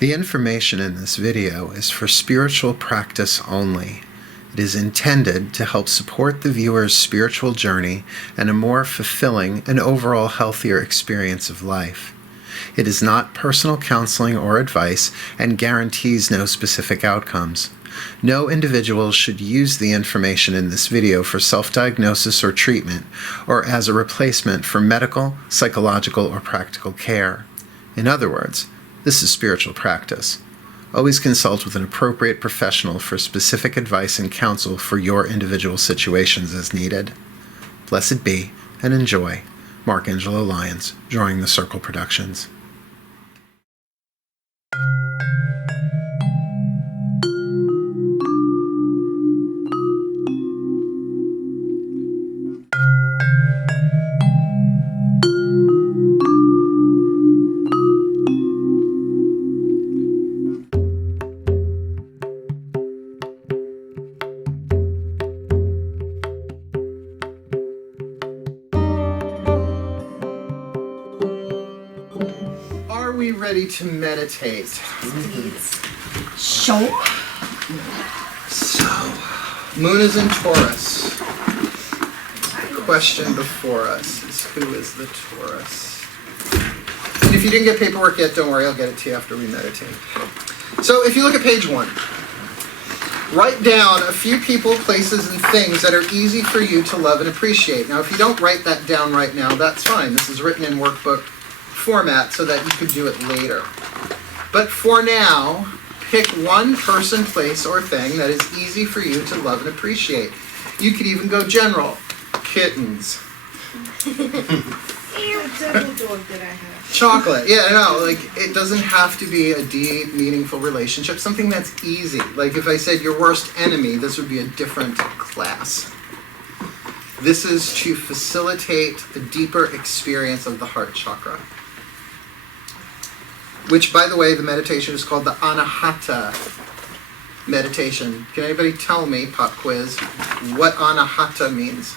The information in this video is for spiritual practice only. It is intended to help support the viewer's spiritual journey and a more fulfilling and overall healthier experience of life. It is not personal counseling or advice and guarantees no specific outcomes. No individual should use the information in this video for self-diagnosis or treatment, or as a replacement for medical, psychological, or practical care. In other words, this is spiritual practice. Always consult with an appropriate professional for specific advice and counsel for your individual situations as needed. Blessed be, and enjoy. Mark Angelo, Lyons, Drawing the Circle Productions. Are we ready to meditate? Sure. So, Moon is in Taurus. The question before us is, who is the Taurus? And if you didn't get paperwork yet, don't worry, I'll get it to you after we meditate. So if you look at page 1, write down a few people, places, and things that are easy for you to love and appreciate. Now, if you don't write that down right now, that's fine. This is written in workbook format so that you can do it later. But for now, pick one person, place, or thing that is easy for you to love and appreciate. You could even go general. Kittens. Double dog that I have. Chocolate. Yeah, no, like, it doesn't have to be a deep, meaningful relationship. Something that's easy. Like if I said your worst enemy, this would be a different class. This is to facilitate a deeper experience of the heart chakra. Which, by the way, the meditation is called the Anahata meditation. Can anybody tell me, pop quiz, what Anahata means?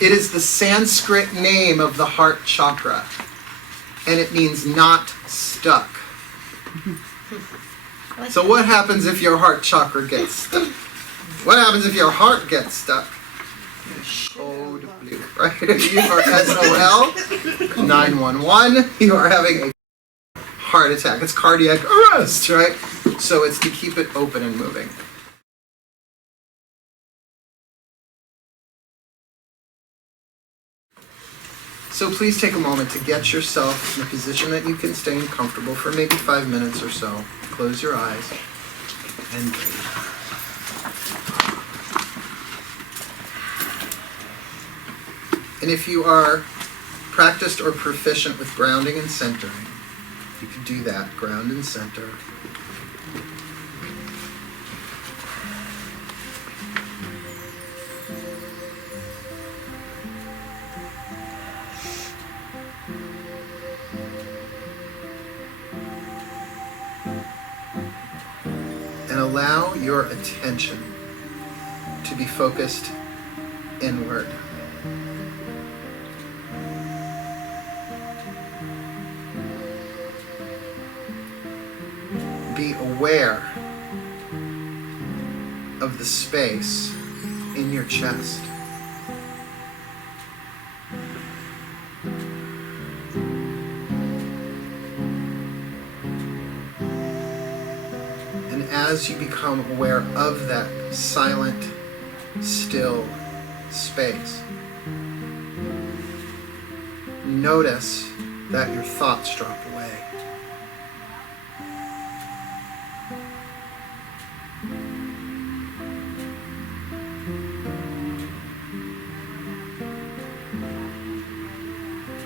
It is the Sanskrit name of the heart chakra, and it means not stuck. So what happens if your heart chakra gets stuck? What happens if your heart gets stuck? Code blue, right? You are SOL 911. You are having a heart attack. It's cardiac arrest, right? So it's to keep it open and moving. So please take a moment to get yourself in a position that you can stay comfortable for maybe 5 minutes or so. Close your eyes and breathe. And if you are practiced or proficient with grounding and centering, you can do that. Ground and center. And allow your attention to be focused inward. Be aware of the space in your chest. And as you become aware of that silent, still space, notice that your thoughts drop away.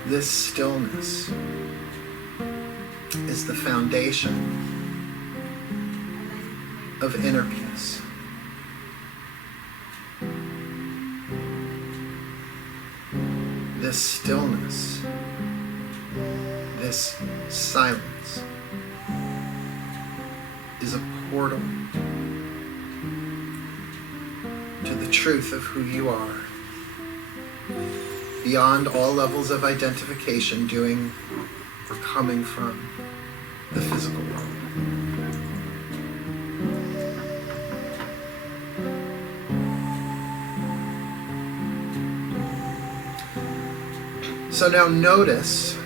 This stillness is the foundation of inner peace. This stillness, this silence, is a portal to the truth of who you are, beyond all levels of identification, doing or coming from the physical world. So now notice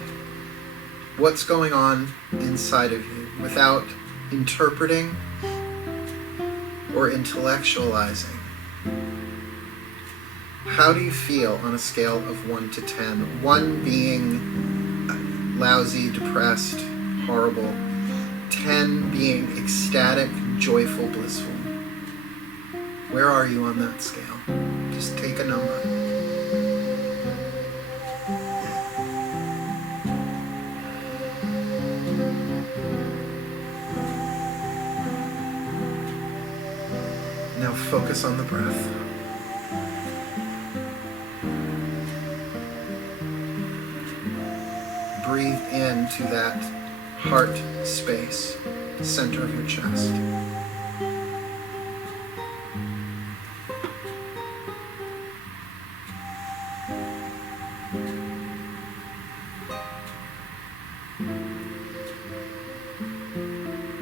what's going on inside of you without interpreting or intellectualizing. How do you feel on a scale of 1 to 10? 1 being lousy, depressed, horrible. 10 being ecstatic, joyful, blissful. Where are you on that scale? Just take a number. Now focus on the breath. Breathe into that heart space, center of your chest.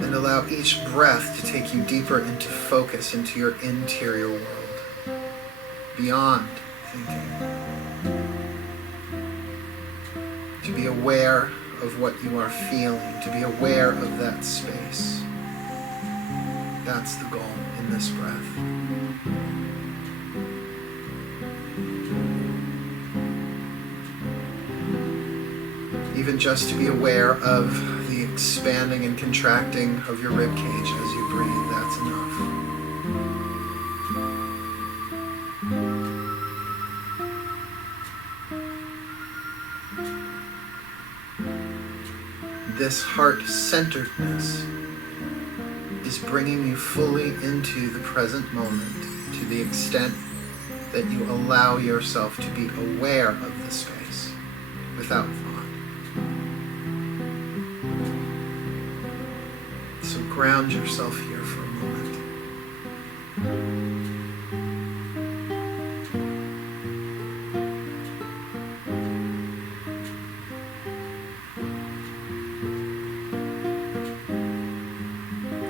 And allow each breath to take you deeper into focus, into your interior world, beyond thinking. To be aware of what you are feeling, to be aware of that space. That's the goal in this breath. Even just to be aware of the expanding and contracting of your rib cage as you breathe, that's enough. This heart-centeredness is bringing you fully into the present moment to the extent that you allow yourself to be aware of the space without thought. So ground yourself here for a moment.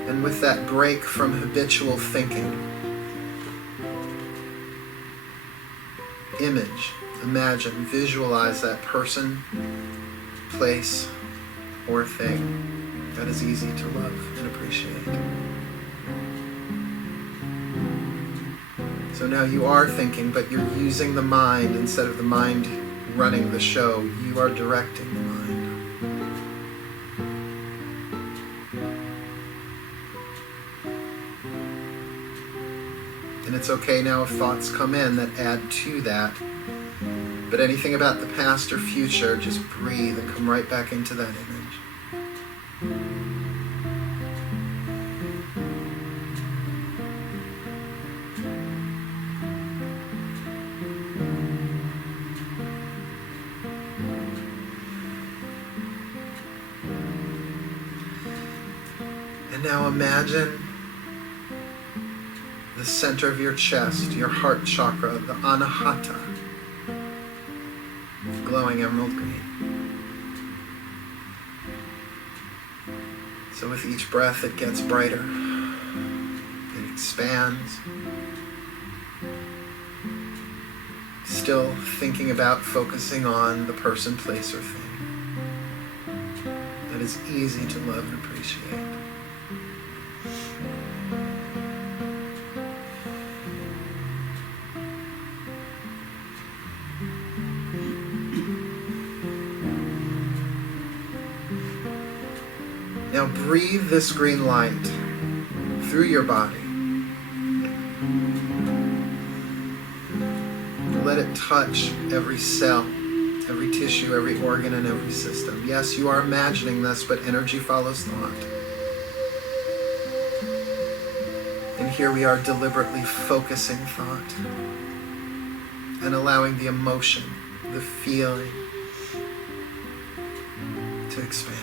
And with that break from habitual thinking, image, imagine, visualize that person, place, or thing that is easy to love and appreciate. So now you are thinking, but you're using the mind instead of the mind running the show. You are directing the mind. And it's okay now if thoughts come in that add to that. But anything about the past or future, just breathe and come right back into that image. And now imagine the center of your chest, your heart chakra, the Anahata, glowing emerald green. So with each breath it gets brighter, it expands. Still thinking about focusing on the person, place, or thing that is easy to love and appreciate. Now breathe this green light through your body. Let it touch every cell, every tissue, every organ, and every system. Yes, you are imagining this, but energy follows thought. And here we are deliberately focusing thought and allowing the emotion, the feeling to expand.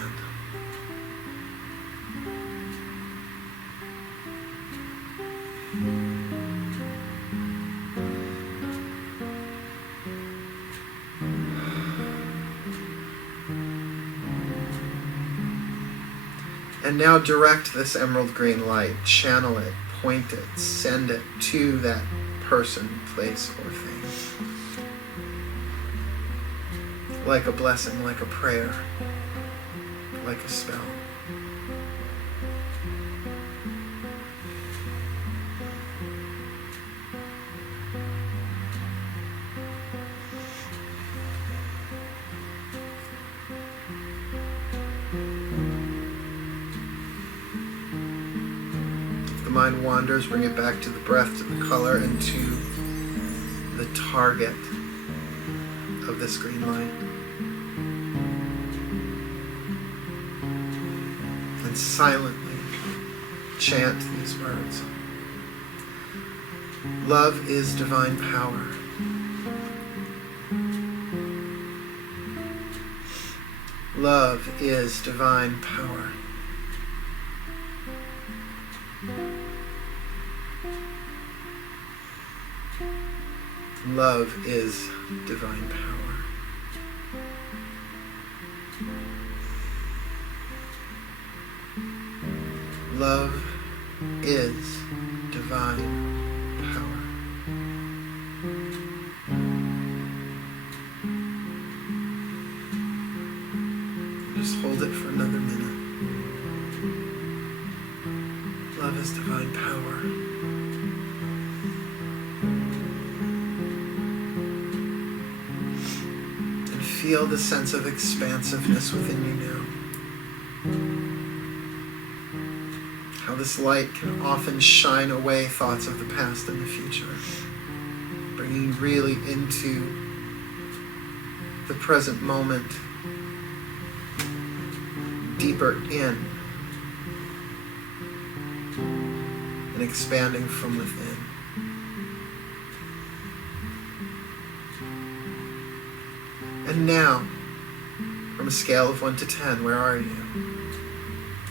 And now direct this emerald green light, channel it, point it, send it to that person, place, or thing. Like a blessing, like a prayer, like a spell. If the mind wanders, bring it back to the breath, to the color, and to the target of this green light. And silently chant these words. Love is divine power. Love is divine power. Love is divine power. Love is divine power. Just hold it for another minute. Love is divine power. And feel the sense of expansiveness within you now. How this light can often shine away thoughts of the past and the future, bringing you really into the present moment, deeper in, and expanding from within. And now, from a scale of 1 to 10, where are you?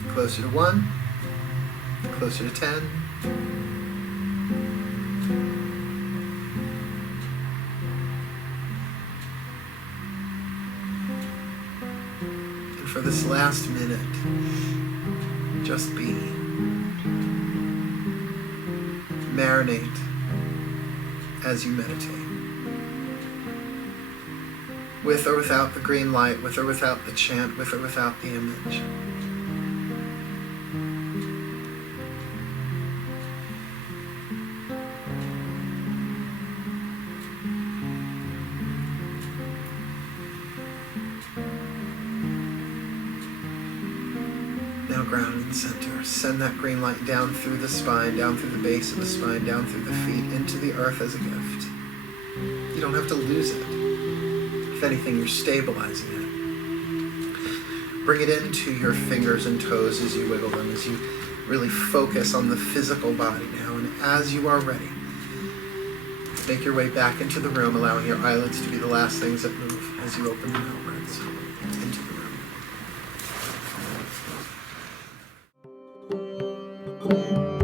Closer to 1? Closer to 10? And for this last minute, just be. Marinate as you meditate. With or without the green light, with or without the chant, with or without the image. Now ground and center. Send that green light down through the spine, down through the base of the spine, down through the feet, into the earth as a gift. You don't have to lose it. If anything, you're stabilizing it. Bring it into your fingers and toes as you wiggle them, as you really focus on the physical body now. And as you are ready, make your way back into the room, allowing your eyelids to be the last things that move as you open them outwards into the room.